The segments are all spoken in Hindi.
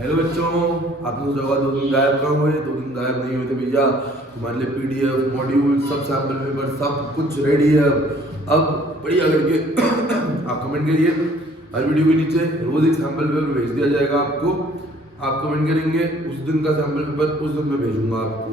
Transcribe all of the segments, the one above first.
हेलो बच्चों, आपने सोचा होगा 2 दिन गायब कहाँ हुए। 2 दिन गायब नहीं हुए थे भैया। तुम्हारे लिए पीडीएफ मॉड्यूल सब सैम्पल पेपर सब कुछ रेडी है। अब बढ़िया करके आप कमेंट करिए। हर वीडियो के नीचे रोज एक सैम्पल पेपर भेज दिया जाएगा आपको। आप कमेंट करेंगे, उस दिन का सैम्पल पेपर उस दिन मैं भेजूंगा आपको।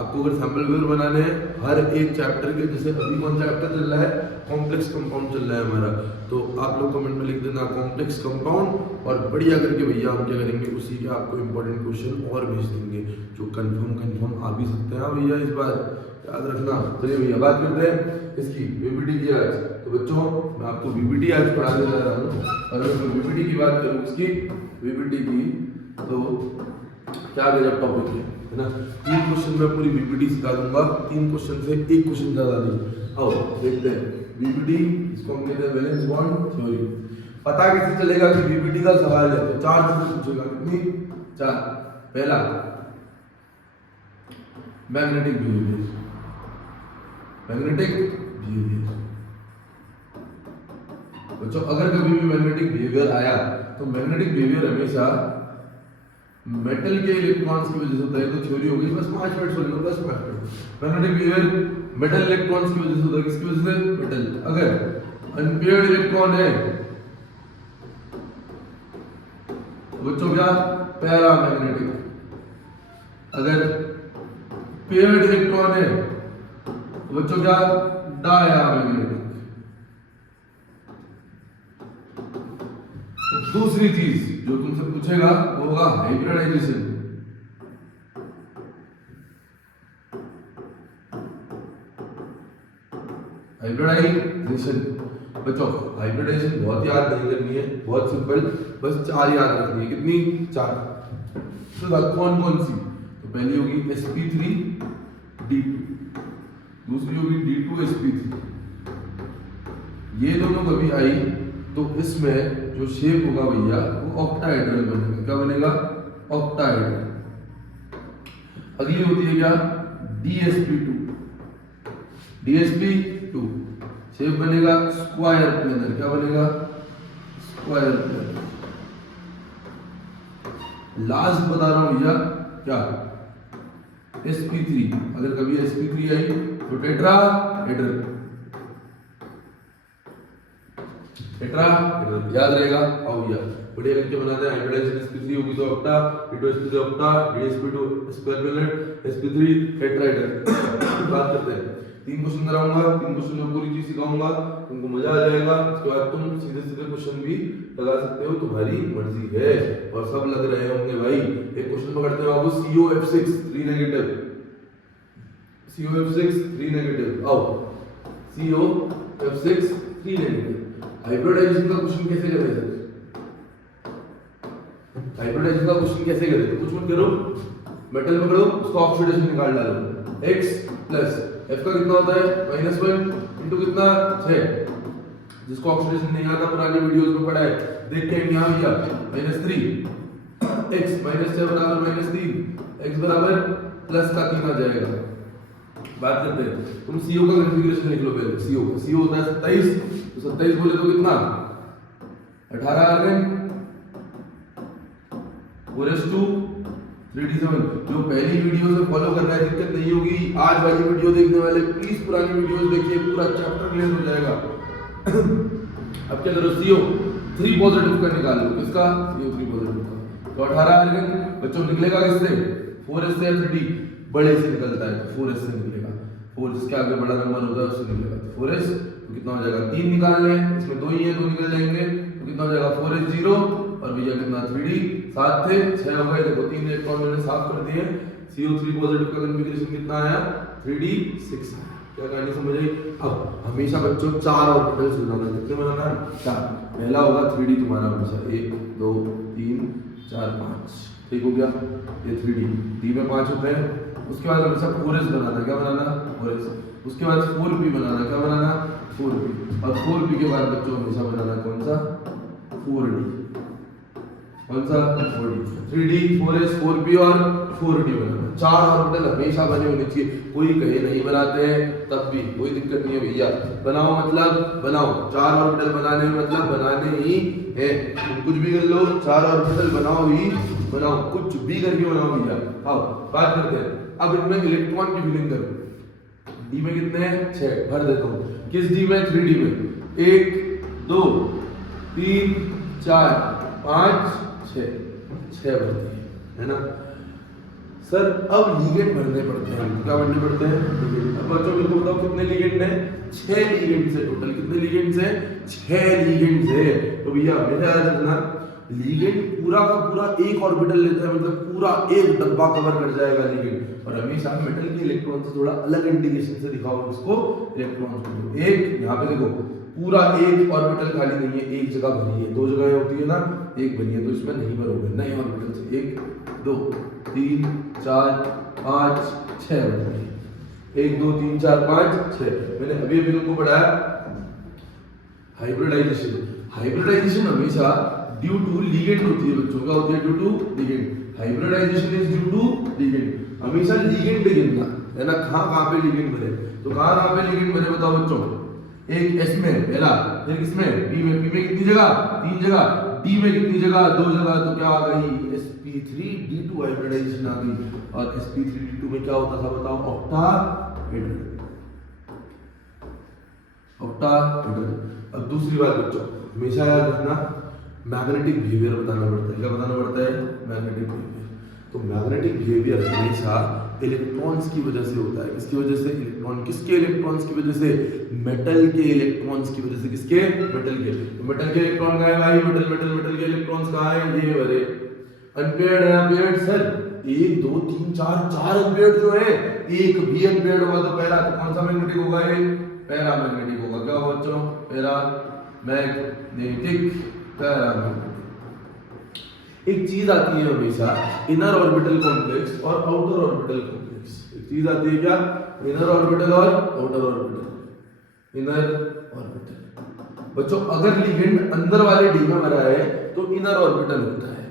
आपको अगर सैम्पल पेपर बनाने हैं हर एक चैप्टर के, जैसे अभी कौन सा चैप्टर चल रहा है, कॉम्प्लेक्स कंपाउंड चल रहा है हमारा, तो आप लोग कमेंट में लिख देना कॉम्प्लेक्स कंपाउंड और बढ़िया करके भैया हम क्या करेंगे, उसी के आपको इंपॉर्टेंट क्वेश्चन और भेज देंगे जो कंफर्म आ भी सकते हैं भैया। इस बार याद रखना। चलिए भैया बात करते हैं इसकी वीपीटी की आज। तो बच्चों मैं आपको वीपीटी आज पढ़ाने जा रहा हूँ। अगर मैं वीपीटी की बात करूँ, इसकी वीपीटी की, तो क्या गजब टॉपिक है ना। 3 क्वेश्चन में पूरी वीपीटी सिखा दूंगा। 3 क्वेश्चन से 1 क्वेश्चन ज्यादा नहीं। आओ देखते हैं वीपीटी, इसको हम कहते हैं वैलेंस बॉन्ड थ्योरी। पता कैसे चलेगा कि वीपीटी का सवाल है, तो 4 चीजें पूछेगा। कितनी? 4। पहला मैग्नेटिक बिहेवियर, मैग्नेटिक बिहेवियर। बच्चों अगर कभी भी मैग्नेटिक बिहेवियर आया तो मैग्नेटिक बिहेवियर हमेशा मेटल के इलेक्ट्रॉन्स की वजह से होता है। तो थ्योरी होगी बस 5 मिनट सुन लो, बस 5 minute. Magnetic behaviour metal electrons की वजह से होता है। किसकी वजह से? मेटल। अगर अनपेयर्ड इलेक्ट्रॉन है तो बच्चों क्या? पैरामैग्नेटिक। अगर पेयर्ड इलेक्ट्रॉन है तो बच्चों क्या? डायामैग्नेटिक। दूसरी चीज जो तुमसे पूछेगा वो होगा हाइब्रिडाइजेशन। हाइब्रिडाइजेशन बच्चों, हाइब्रिडाइजेशन बहुत याद नहीं करनी है, बहुत सिंपल, बस 4 याद रखनी है। कितनी? 4। तो कौन कौन सी? तो पहली होगी sp3d2, दूसरी होगी d2sp3। ये दोनों कभी आई तो इसमें जो शेप होगा भैया वो ऑक्टाहेड्रल बनेगा। क्या बनेगा? ऑक्टाहेड्रल। अगली होती है क्या? dsp2, dsp2 शेप बनेगा स्क्वायर प्लेनर। क्या बनेगा? Square planar. लास्ट बता रहा हूं भैया क्या? sp3। अगर कभी sp3 आई तो टेट्राहेड्रल। टेट्राहेड्रल याद रहेगा। आओ भैया बढ़िया करके बनाते हैं। हाइब्रिडाइजेशन sp3 होगी तो octa, d2sp3 octa, dsp2 square planar, sp3 tetrahedral. बात करते हैं। 3 क्वेश्चन कराऊंगा, 3 क्वेश्चन में पूरी चीज सिखाऊंगा, तुमको मजा आ जाएगा। उसके बाद तुम सीधे सीधे क्वेश्चन भी लगा सकते हो, तुम्हारी मर्जी है। और सब लग रहे होंगे भाई। एक क्वेश्चन पकड़ते हैं बाबू, COF6 3 नेगेटिव, COF6 3 नेगेटिव। आओ COF6 3 नेगेटिव। हाइब्रिडाइजेशन का क्वेश्चन कैसे करें सर? हाइब्रिडाइजेशन का क्वेश्चन कैसे करें? तो कुछ मत करो, मेटल पकड़ो, उसका ऑक्सीडेशन निकाल डालो। x प्लस f का कितना होता है? -1 इंटू कितना? 6। जिसको ऑक्सीडेशन नहीं आता पुरानी वीडियोस में पढ़ा है, देख के यहाँ भैया -3 x -6 बराबर -3 x बराबर प्लस का 3 आ जाएगा। बात करते हैं। तुम CO का कॉन्फ़िगरेशन लिख लो पहले। CO होता है 27, तो 27 बोले तो कितना? 18 आर्गन 4s2 3d7। जो पहली वीडियो से फॉलो कर रहा है दिक्कत नहीं होगी। आज वाली वीडियो देखने वाले प्लीज पुरानी वीडियोस देखिए, पूरा चैप्टर क्लियर हो जाएगा। अब क्या करो? CO 3 पॉजिटिव का निकाल लो। किसका? CO 3 पॉजिटिव का। तो 18 आर्गन बच्चों निकलेगा किससे? 4s से 3d बड़े से निकलता है, तो 4s से निकलेगा। 4 जिसके आगे बड़ा नंबर होता है उससे निकलेगा। तो 4s तो कितना हो जाएगा? 3 निकालने हैं, इसमें 2 ही है, 2 निकल जाएंगे। तो कितना हो जाएगा? 4s 0 और भैया कितना? 3d 7 थे 6 हो गए। देखो 3 इलेक्ट्रॉन मैंने साफ कर दिए। CO3 पॉजिटिव का कॉन्फ़िगरेशन कितना आया? 3d 6 आया। क्या कहानी समझ आई? अब हमेशा बच्चों 4 ऑर्बिटल्स बनाना। कितने बनाना है? 4। पहला होगा 3d तुम्हारा हमेशा 1 2 3 4 5। ठीक हो गया? ये 3d, d में 5 होते हैं। उसके बाद हमेशा 4s बनाना। क्या बनाना? 4s। उसके बाद 4p बनाना। क्या बनाना? 4p। और 4p के बाद बच्चों हमेशा बनाना कौन सा? 4d। कौन सा? 4d। 3d 4s 4p और 4d बनाना। 4 ऑर्बिटल हमेशा बने होने चाहिए। कोई कहे नहीं बनाते हैं तब भी कोई दिक्कत नहीं है भैया, बनाओ मतलब बनाओ। 4 ऑर्बिटल बनाने में मतलब बनाने ही है। तुम कुछ भी कर लो, 4 ऑर्बिटल बनाओ ही बनाओ, कुछ भी करके बनाओ भैया। आओ बात करते हैं अब इनमें इलेक्ट्रॉन की फिलिंग करो। डी में कितने हैं 6, भर देता हूँ। किस डी में 3D में 1 2 3 4 5 6 भरती है ना सर। अब लिगेंड भरने पड़ते हैं, क्या भरने पड़ते हैं लिगेंड। अब बच्चों मेरे को बताओ कितने लिगेंड हैं 6 लिगेंड्स है टोटल। कितने लिगेंड्स हैं 6 लिगेंड्स है। तो भैया मेरा याद रखना लिगेंड पूरा का पूरा एक ऑर्बिटल लेता है, मतलब पूरा एक डब्बा कवर कर जाएगा लिगेंड। और हमेशा मेटल के इलेक्ट्रॉन से थोड़ा अलग इंडिकेशन से दिखाओ इसको इलेक्ट्रॉन को। एक यहाँ पे देखो पूरा एक ऑर्बिटल खाली नहीं है, एक जगह भरी है, 2 जगह होती है ना, एक भरी है, तो इसमें नहीं भरोगे नए ऑर्बिटल से। 1 2 3 4 5 6 भरती है। 1 2 3 4 5 6। मैंने अभी तुमको पढ़ाया हाइब्रिडाइजेशन। हाइब्रिडाइजेशन हमेशा ड्यू टू लिगेंड होती है बच्चों। क्या होती है due to ligand. Hybridization is due to ligand. हमेशा लिगेंड गिनना है ना, कहाँ पे लिगेंड भरे, तो कहाँ पे लिगेंड भरे बताओ बच्चों। एक एस में पहला, फिर किसमें पी में। पी में कितनी जगह 3 जगह, डी में कितनी जगह 2 जगह, तो क्या आ गई sp3d2 हाइब्रिडाइजेशन आ गई। और sp3d2 में क्या होता था बताओ ऑक्टाहेड्रल। ऑक्टाहेड्रल। अब दूसरी बात बच्चों हमेशा याद रखना मैग्नेटिक बिहेवियर बताना पड़ता है। क्या बताना पड़ता है मैग्नेटिक बिहेवियर। तो मैग्नेटिक बिहेवियर हमेशा इलेक्ट्रॉन्स की वजह से होता है। किसकी वजह से इलेक्ट्रॉन। किसके इलेक्ट्रॉन्स की वजह से मेटल के इलेक्ट्रॉन्स की वजह से। किसके मेटल के। तो मेटल के इलेक्ट्रॉन कहाँ है भाई मेटल के इलेक्ट्रॉन्स कहाँ है ये भरे। अनपेयर्ड है अनपेयर्ड सर 1 2 3 4 अनपेयर्ड जो है, एक भी अनपेयर्ड होगा तो पहला तो कौन सा मैग्नेटिक होगा ये पैरा मैग्नेटिक होगा। क्या होगा बच्चों पैरा मैग्नेटिक पैरा मैग्नेटिक। एक चीज आती है हमेशा इनर ऑर्बिटल कॉम्प्लेक्स और आउटर ऑर्बिटल कॉम्प्लेक्स। एक चीज आती है क्या इनर ऑर्बिटल और आउटर ऑर्बिटल। इनर ऑर्बिटल बच्चों अगर लिगेंड अंदर वाले डी में भरा है तो इनर ऑर्बिटल होता है,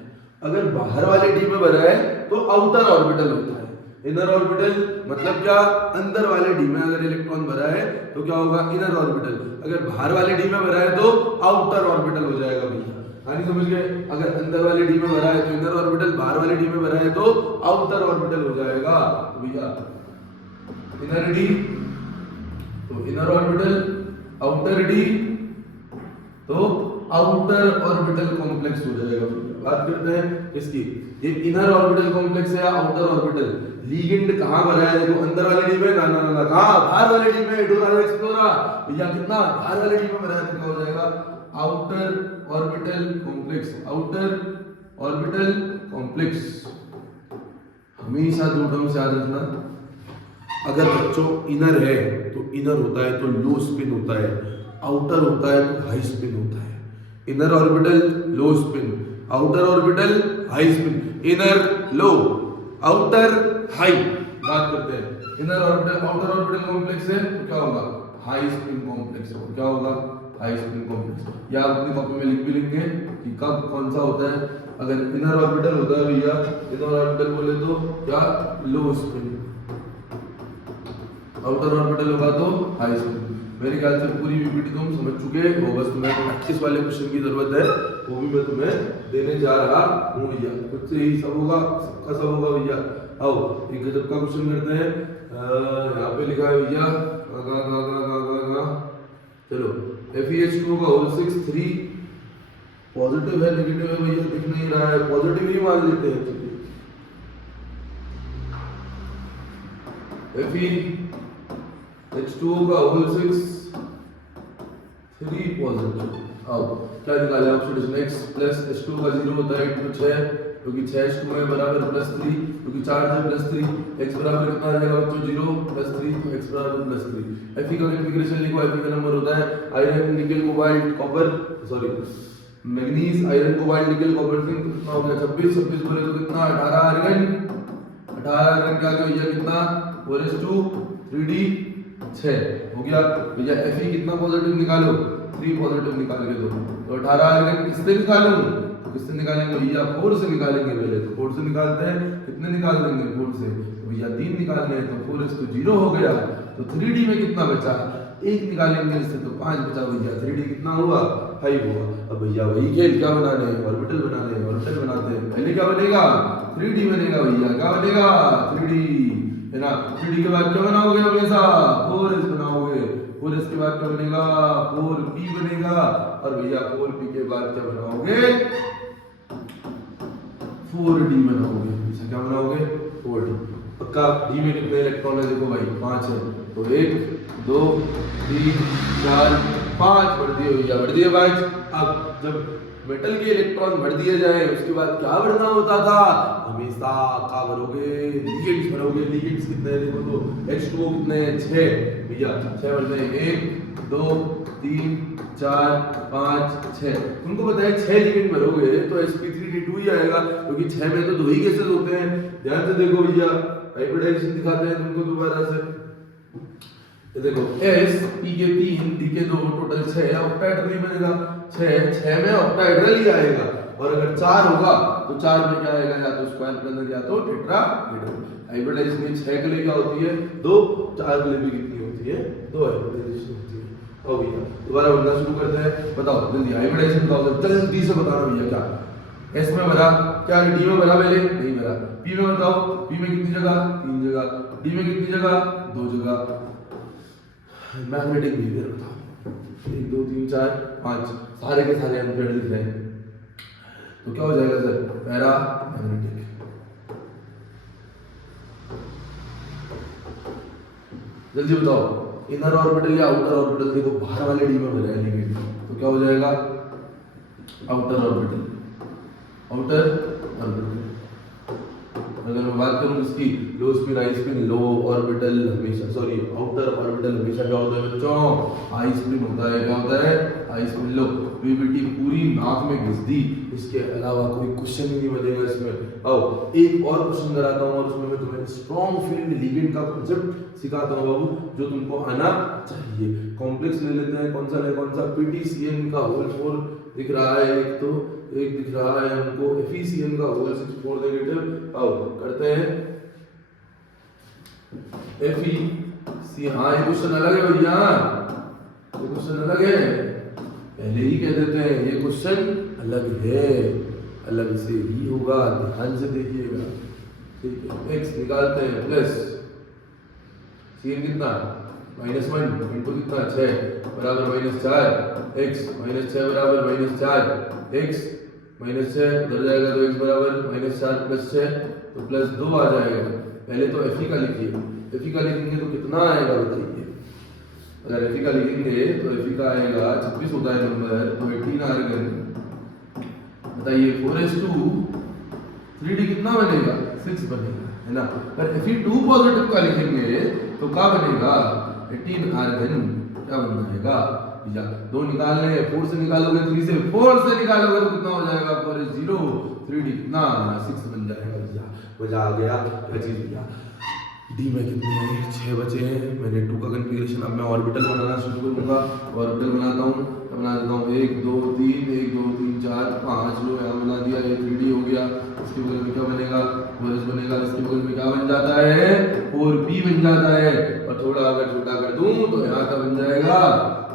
अगर बाहर वाले डी में भरा है तो आउटर ऑर्बिटल होता है। इनर ऑर्बिटल मतलब क्या अंदर वाले डी में अगर इलेक्ट्रॉन भरा है तो क्या होगा इनर ऑर्बिटल, अगर बाहर वाले डी में भरा है तो आउटर ऑर्बिटल हो जाएगा भैया। यानी समझ गए अगर अंदर वाले डी में भरा है तो इनर ऑर्बिटल, बाहर वाले डी में भरा है तो आउटर ऑर्बिटल हो जाएगा। तो भैया इनर डी तो इनर ऑर्बिटल, आउटर डी तो आउटर ऑर्बिटल कॉम्प्लेक्स हो जाएगा। बात करते हैं इसकी, ये इनर ऑर्बिटल कॉम्प्लेक्स है या आउटर ऑर्बिटल। लिगेंड कहां भरा है देखो अंदर वाले डी में, ना ना ना कहां बाहर वाले डी में। डोरा एक्सप्लोरा भैया कितना बाहर वाले डी में भरा है तो क्या हो जाएगा outer orbital complex. Outer orbital complex हमेशा 2 टर्म्स याद रखना। अगर बच्चों इनर है तो इनर होता है तो लो स्पिन होता है, आउटर होता है तो हाई स्पिन होता है। Inner orbital low spin, outer orbital high spin. Inner low outer high. बात करते हैं inner orbital outer orbital complex है तो क्या होगा हाई स्पिन कॉम्प्लेक्स होगा। क्या होगा हाई स्पिन कॉम्प्लेक्स। या अपनी कॉपी में लिख भी लेंगे कि कब कौन सा होता है। अगर इनर ऑर्बिटल होता है भैया इनर ऑर्बिटल बोले तो क्या लो स्पिन, आउटर ऑर्बिटल होगा तो हाई स्पिन। मेरे ख्याल से पूरी पीपीटी तुम समझ चुके हो, बस तुम्हें प्रैक्टिस वाले क्वेश्चन की जरूरत है, वो भी मैं तुम्हें देने जा रहा हूँ भैया। खुद से ही सब होगा, सबका सब होगा भैया। आओ एक गजब का क्वेश्चन करते हैं। यहाँ पे लिखा है भैया चलो FeH2 का होल 6 3 पॉजिटिव है नेगेटिव है भैया दिख नहीं रहा है, पॉजिटिव ही मान लेते हैं। FeH2 का होल 6 3 पॉजिटिव। आओ क्या निकाले ऑक्सीडेशन x प्लस H2 का 0 होता है तो 6 क्योंकि 6 H2 है बराबर +3 क्योंकि चार्ज है +3 x बराबर कितना आ जाएगा बच्चों 0 +3 तो x बराबर +3। Fe का कॉन्फ़िगरेशन लिखो, Fe का नंबर होता है iron nickel cobalt copper sorry manganese iron cobalt nickel copper zinc. कितना हो गया 26 26 बोले तो कितना 18 आयरन 18 आयरन का क्या भैया कितना 4s2 3d 6 हो गया भैया। Fe कितना पॉजिटिव निकालो 3 पॉजिटिव निकाल के दो तो 18 आयरन किससे निकालूं तो किससे निकालेंगे भैया 4 से निकालेंगे। पहले तो 4 से निकालते हैं, कितने निकाल देंगे 4 से तो भैया 3 निकालने हैं तो 4s तो 0 हो गया। तो 3d में कितना बचा 1 निकालेंगे इससे तो 5 बचा भैया। 3d कितना हुआ 5 होगा। अब भैया वही खेल, क्या बनाने हैं, ऑर्बिटल बनाने हैं, ऑर्बिटल बनाते हैं। पहले क्या बनेगा, 3D बनेगा भैया, क्या बनेगा 3D, है ना। 3D के बाद क्या बनाओगे हमेशा, 4S बनाओगे, 4S के बाद क्या बनेगा, 4P बनेगा, और भैया 4P के बाद क्या बनाओगे, 4D बनाओगे। क्या बनाओगे, 4D। पक्का। डी में कितने इलेक्ट्रॉन है, देखो भाई 5 है, तो 1 2 3 4 5 बढ़ दिए भैया, बढ़ दिए 5। अब जब मेटल के इलेक्ट्रॉन भर दिए जाए उसके बाद क्या भरना होता था, हमेशा क्या भरोगे, लिगेंड्स भरोगे। लिगेंड्स कितने हैं देखो तो, H2O कितने हैं, 6 भैया, 6 भरते हैं, 1 2 3 4 5 6। तुमको पता है 6 लिगेंड भरोगे तो sp3d2 ही आएगा, क्योंकि 6 में तो 2 ही केसेस होते हैं। ध्यान से देखो भैया, हाइब्रिडाइजेशन दिखाते हैं तुमको दोबारा से। ये देखो S P के 3 D के 2 टोटल 6 ऑक्टाहेड्रल ही बनेगा। 6 में ऑक्टाहेड्रल ही आएगा, और अगर 4 होगा तो 4 में क्या आएगा, या तो स्क्वायर प्लनर या तो टेट्राहेड्रल। हाइब्रिडाइजेशन में 6 के लिए क्या होती है 2, 4 के लिए भी कितनी होती है 2 हाइब्रिडाइजेशन होती है। आओ भैया दोबारा बनना शुरू करते हैं, बताओ जल्दी हाइब्रिडाइजेशन बताओ, जल्दी से बताना भैया। क्या S में भरा, क्या D में भरा, पहले नहीं भरा। P में बताओ, P में कितनी जगह, 3 जगह। D में कितनी जगह, 2 जगह। मैग्नेटिक बिहेवियर बताओ, 1 2 3 4 5, सारे के सारे अनपेड लिख रहे हैं, तो क्या हो जाएगा सर, पैरा मैग्नेटिक। जल्दी बताओ, इनर ऑर्बिटल या आउटर ऑर्बिटल, देखो बाहर वाले डी में भरा है लिगेंड, तो क्या हो जाएगा आउटर ऑर्बिटल, आउटर ऑर्बिटल। अगर मैं बात करूं इसकी, लो स्पिन हाई स्पिन, लो ऑर्बिटल हमेशा, सॉरी आउटर ऑर्बिटल हमेशा क्या होता है बच्चों, हाई स्पिन होता है। क्या होता है, हाई स्पिन। लो पीवीटी पूरी नाक में घिस दी, इसके अलावा कोई क्वेश्चन ही नहीं बनेगा इसमें। आओ एक और क्वेश्चन कराता हूं, और उसमें मैं तुम्हें स्ट्रॉन्ग फील्ड लिगेंड का कॉन्सेप्ट सिखाता हूं बाबू, जो तुमको आना चाहिए। कॉम्प्लेक्स ले लेते हैं, कौन सा ले, कौन सा, पीटीसीएन का होल 4 दिख रहा है, एक तो एक दिख रहा है हमको एफिशिएंट का होल 64 नेगेटिव। आओ करते हैं एफी सी। हाँ ये क्वेश्चन अलग है भैया, ये क्वेश्चन अलग है, पहले ही कह देते हैं ये क्वेश्चन अलग है, अलग से ही होगा, ध्यान से देखिएगा। ठीक है, एक्स निकालते हैं, प्लस सी कितना -1 इनटू कितना 6 बराबर -4, एक्स -6 बराबर -4, एक्स -6 उधर जाएगा तो x बराबर -4 + 6 तो +2 आ जाएगा। पहले तो एफ का लिखिए, एफ का लिखेंगे तो कितना आएगा बताइए। अगर एफ का लिखेंगे तो एफ का आएगा 26 होता है नंबर, तो 18 आर्गन बताइए 4s2 3d कितना बनेगा 6 बनेगा, है ना। अगर Fe2 पॉजिटिव का लिखेंगे तो क्या बनेगा 18 आर्गन क्या बन जाएगा भैया। 2 निकालने, 4 से निकालोगे, 3 से 4 से निकालोगे तो कितना हो जाएगा 4s0, 3d कितना 6 बन जाएगा भैया। मजा आ गया, क्या चीज भैया। डी में कितने हैं 6 बचे हैं, मैंने 2 का कन्फिगरेशन, अब मैं ऑर्बिटल बनाना शुरू करूंगा। ऑर्बिटल बनाता हूँ, बना देता हूँ 1 2 3 1 2 3 4 5 लो यहाँ बना दिया, ये 3d हो गया। इसके बगल में क्या बनेगा 4s बनेगा, इसके बगल में क्या बन जाता है 4p बन जाता है, और थोड़ा अगर छोटा कर दूं तो यहाँ का बन जाएगा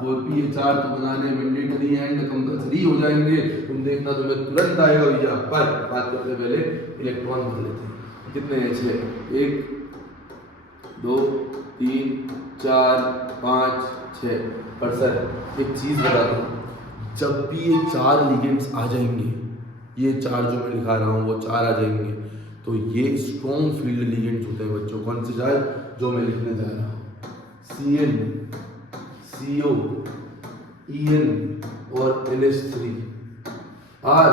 4p। ये 4 तो बनाने मैंडेटरी एंड कंपल्सरी हो जाएंगे, तुम देखना तुम्हें तुरंत आएगा भैया। पर बात करते पहले इलेक्ट्रॉन भर लेते हैं, कितने हैं 6 1 2 3 4 5 6। पर सर एक चीज बता दूं, जब भी ये 4 लिगेंड्स आ जाएंगे, ये 4 जो मैं लिखा रहा हूँ वो 4 आ जाएंगे, तो ये स्ट्रॉन्ग फील्ड लिगेंड्स होते हैं बच्चों। कौन से 4 जो मैं लिखने जा रहा हूँ, Cn CO En और NH3 are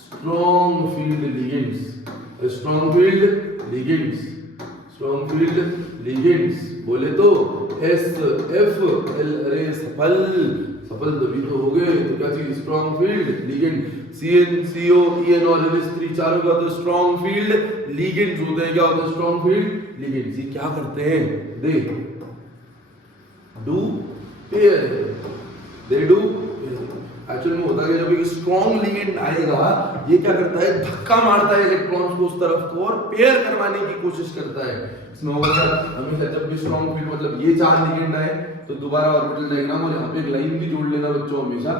strong field ligands. Strong field ligands, strong field ligands बोले तो SFL। अरे सफल सफल तभी तो हो गए, तो क्या चीज strong field ligand. Cn CO En और NH3 चारों का तो स्ट्रॉन्ग फील्ड लिगेंड्स होते हैं। क्या होता है स्ट्रॉन्ग फील्ड लिगेंड्स, ये क्या करते हैं, they do pair, they do actually में होता है जब एक स्ट्रॉन्ग लिगेंड आएगा, ये क्या करता है, धक्का मारता है इलेक्ट्रॉन्स को उस तरफ को और पेयर करवाने की कोशिश करता है। इसमें होगा हमेशा जब भी स्ट्रॉन्ग फील्ड मतलब ये 4 लिगेंड आए तो दोबारा ऑर्बिटल डायग्राम, और यहाँ पे एक लाइन भी जोड़ लेना बच्चों हमेशा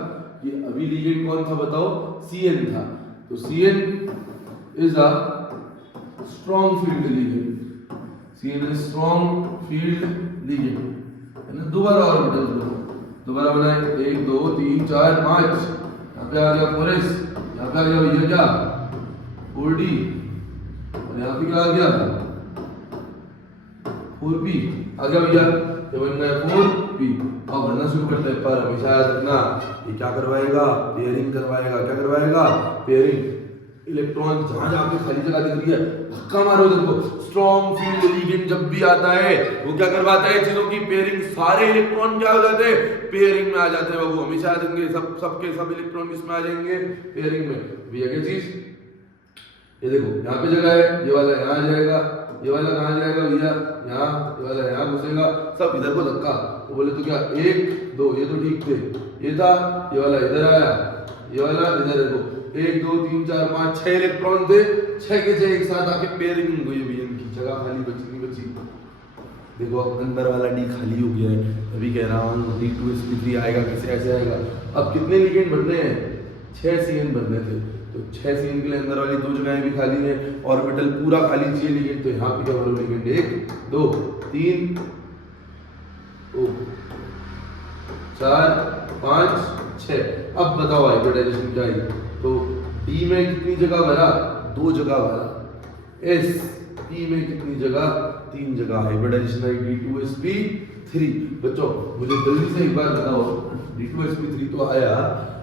कि अभी लिगेंड कौन था बताओ, Cn था, तो Cn is a strong field ligand, Cn is strong field ligand है ना। दोबारा ऑर्बिटल दोबारा बनाए 1 2 3 4 5, यहाँ पे आ गया 4s, यहाँ पे आ गया भैया क्या 4d, और यहाँ पे क्या आ गया 4p आ गया भैया, ये बन गया 4p। अब भरना शुरू करते हैं, पर हमेशा याद रखना ये क्या करवाएगा, पेयरिंग करवाएगा। क्या करवाएगा, पेयरिंग। इलेक्ट्रॉन जहां जहां पे खाली जगह दिख रही है धक्का मारो। देखो स्ट्रॉन्ग फील्ड लिगेंड जब भी आता है वो क्या करवाता है, चीजों की पेयरिंग। सारे इलेक्ट्रॉन क्या हो जाते हैं, पेयरिंग में आ जाते हैं बाबू। हमेशा आ जाएंगे सब इलेक्ट्रॉन किसमें आ जाएंगे, पेयरिंग में। भैया क्या चीज, ये देखो यहाँ पे जगह है, ये वाला यहाँ आ जाएगा, ये वाला कहाँ जाएगा भैया यहाँ, ये वाला यहाँ घुसेगा, सब इधर को धक्का। तो बोले तो क्या 1 2 ये तो ठीक थे, ये था, ये वाला इधर आया, ये वाला इधर। देखो 1 2 3 4 5 6 इलेक्ट्रॉन थे, 6 के 6 एक साथ आके पेयरिंग हुई भैया, इनकी जगह खाली बची। देखो अब अंदर वाला डी खाली हो गया है, अभी कह रहा हूँ D2sp3 आएगा, कैसे ऐसे आएगा। अब कितने लिगेंड बनने हैं, 6 Cn बनने थे, तो 6 Cn के लिए अंदर वाली 2 जगहें भी खाली है, ऑर्बिटल पूरा खाली चाहिए लिगेंड। तो यहाँ पे क्या वाला लिगेंड 1 2 3 4 5 6। अब बताओ हाइब्रिडाइजेशन क्या है, तो D में कितनी जगह भरा, 2 जगह भरा, P में कितनी जगह, 3 जगह। हाइब्रिडाइजेशन आई D2sp3। बच्चों मुझे जल्दी से एक बार बताओ, D2sp3 तो आया,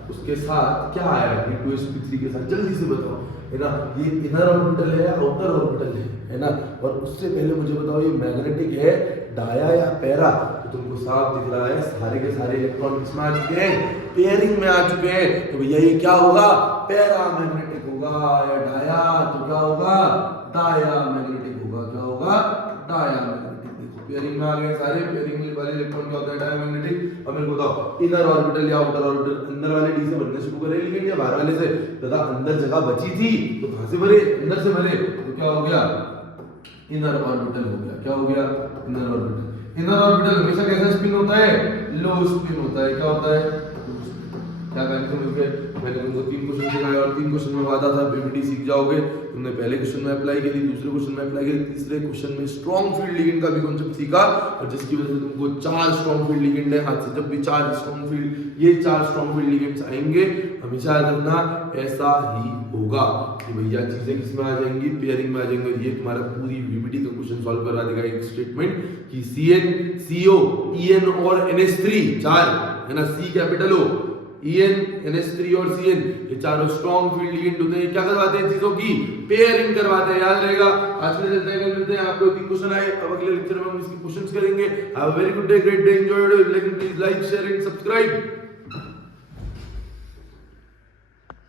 उसके साथ क्या आया D2sp3 के साथ, जल्दी से बताओ है ना। ये इनर ऑर्बिटल है या आउटर ऑर्बिटल है ना। और उससे पहले मुझे बताओ ये मैग्नेटिक है, डाया या पैरा। तो तुमको साफ दिख रहा है सारे के सारे इलेक्ट्रॉन किसमें आ चुके हैं, पेयरिंग में आ चुके हैं। तो भैया ये क्या होगा, पैरा मैग्नेटिक होगा, या डाया तो क्या होगा, डाया मैग्नेटिक होगा। क्या होगा, डाया मैग्नेटिक। देखो पेयरिंग में आ गए सारे, पेयरिंग वाले इलेक्ट्रॉन क्या होता है, डाया मैग्नेटिक। अब मेरे को बताओ इनर ऑर्बिटल या आउटर ऑर्बिटल, अंदर वाले डी से बनने शुरू करे लिगेंड या बाहर वाले से। दादा अंदर जगह बची थी तो कहां से भरे, अंदर से भरे, तो क्या हो गया, इनर ऑर्बिटल हो गया। क्या हो गया, इनर ऑर्बिटल। इनर ऑर्बिटल हमेशा कैसा स्पिन होता है, लो स्पिन होता है। क्या होता है, क्या करने समझ गए। मैंने तुमको 3 क्वेश्चन सिखाए और 3 क्वेश्चन में वादा था बीबीटी सीख जाओगे। तुमने पहले क्वेश्चन में अप्लाई करी, दूसरे क्वेश्चन में अप्लाई करी, तीसरे क्वेश्चन में स्ट्रॉन्ग फील्ड लिगेंड का भी कॉन्सेप्ट सीखा, और जिसकी वजह से तुमको 4 स्ट्रॉन्ग फील्ड लिगेंड है हाथ से। जब भी 4 स्ट्रॉन्ग फील्ड, ये 4 स्ट्रॉन्ग फील्ड लिगेंड्स आएंगे, हमेशा रखना ऐसा ही होगा कि भैया चीजें किसमें आ जाएंगी, पेयरिंग में आ जाएंगे। ये तुम्हारा पूरी बीबीटी का क्वेश्चन सॉल्व करवा देगा एक स्टेटमेंट कि Cn CO En और NH3 4 है ना, C capital O En NH3 और Cn ये चारों स्ट्रॉन्ग फील्ड लिगेंड होते हैं। क्या करवाते हैं, चीजों की पेयरिंग करवाते हैं। याद रहेगा। आज के लिए चलते हैं, कल मिलते हैं। आपको 3 क्वेश्चन आए, अब अगले लेक्चर में हम इसके क्वेश्चंस करेंगे। Have a very good day, great day, enjoy your day. Please like share and subscribe.